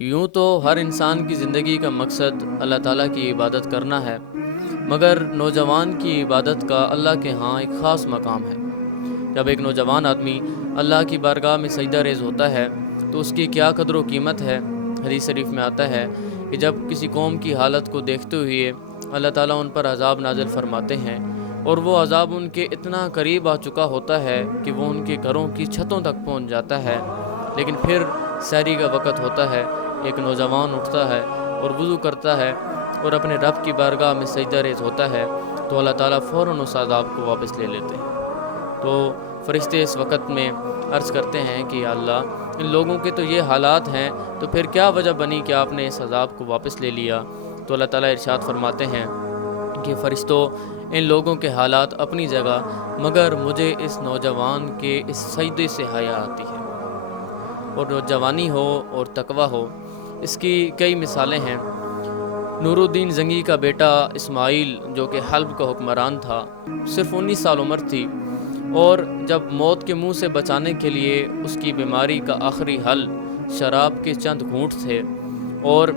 یوں تو ہر انسان کی زندگی کا مقصد اللہ تعالیٰ کی عبادت کرنا ہے، مگر نوجوان کی عبادت کا اللہ کے ہاں ایک خاص مقام ہے۔ جب ایک نوجوان آدمی اللہ کی بارگاہ میں سجدہ ریز ہوتا ہے تو اس کی کیا قدر و قیمت ہے۔ حدیث شریف میں آتا ہے کہ جب کسی قوم کی حالت کو دیکھتے ہوئے اللہ تعالیٰ ان پر عذاب نازل فرماتے ہیں اور وہ عذاب ان کے اتنا قریب آ چکا ہوتا ہے کہ وہ ان کے گھروں کی چھتوں تک پہنچ جاتا ہے، لیکن پھر سحری کا وقت ہوتا ہے، ایک نوجوان اٹھتا ہے اور وضو کرتا ہے اور اپنے رب کی بارگاہ میں سجدہ ریز ہوتا ہے تو اللہ تعالیٰ فوراً اس عذاب کو واپس لے لیتے ہیں۔ تو فرشتے اس وقت میں عرض کرتے ہیں کہ یا اللہ، ان لوگوں کے تو یہ حالات ہیں، تو پھر کیا وجہ بنی کہ آپ نے اس عذاب کو واپس لے لیا؟ تو اللہ تعالیٰ ارشاد فرماتے ہیں کہ فرشتوں، ان لوگوں کے حالات اپنی جگہ، مگر مجھے اس نوجوان کے اس سجدے سے حیا آتی ہے۔ اور نوجوانی ہو اور تقویٰ ہو، اس کی کئی مثالیں ہیں۔ نور الدین زنگی کا بیٹا اسماعیل، جو کہ حلب کا حکمران تھا، صرف 19 سال عمر تھی، اور جب موت کے منہ سے بچانے کے لیے اس کی بیماری کا آخری حل شراب کے چند گھونٹ تھے، اور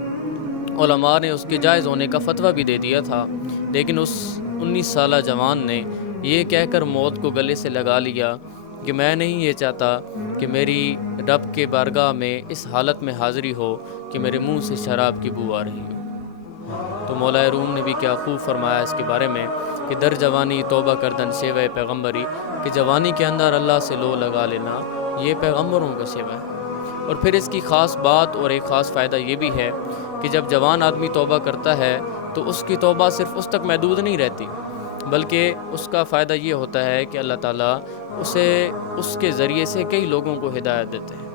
علماء نے اس کے جائز ہونے کا فتویٰ بھی دے دیا تھا، لیکن اس 19 سالہ جوان نے یہ کہہ کر موت کو گلے سے لگا لیا کہ میں نہیں یہ چاہتا کہ میری رب کے بارگاہ میں اس حالت میں حاضری ہو کہ میرے منہ سے شراب کی بو آ رہی ہو۔ تو مولا روم نے بھی کیا خوب فرمایا اس کے بارے میں کہ در جوانی توبہ کردن شیوہ پیغمبری، کہ جوانی کے اندر اللہ سے لو لگا لینا یہ پیغمبروں کا شیوہ ہے۔ اور پھر اس کی خاص بات اور ایک خاص فائدہ یہ بھی ہے کہ جب جوان آدمی توبہ کرتا ہے تو اس کی توبہ صرف اس تک محدود نہیں رہتی، بلکہ اس کا فائدہ یہ ہوتا ہے کہ اللہ تعالیٰ اسے اس کے ذریعے سے کئی لوگوں کو ہدایت دیتے ہیں۔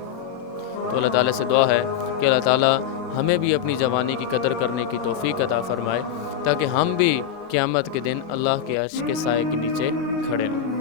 تو اللہ تعالیٰ سے دعا ہے کہ اللہ تعالیٰ ہمیں بھی اپنی جوانی کی قدر کرنے کی توفیق عطا فرمائے، تاکہ ہم بھی قیامت کے دن اللہ کے عرش کے سائے کے نیچے کھڑے ہوں۔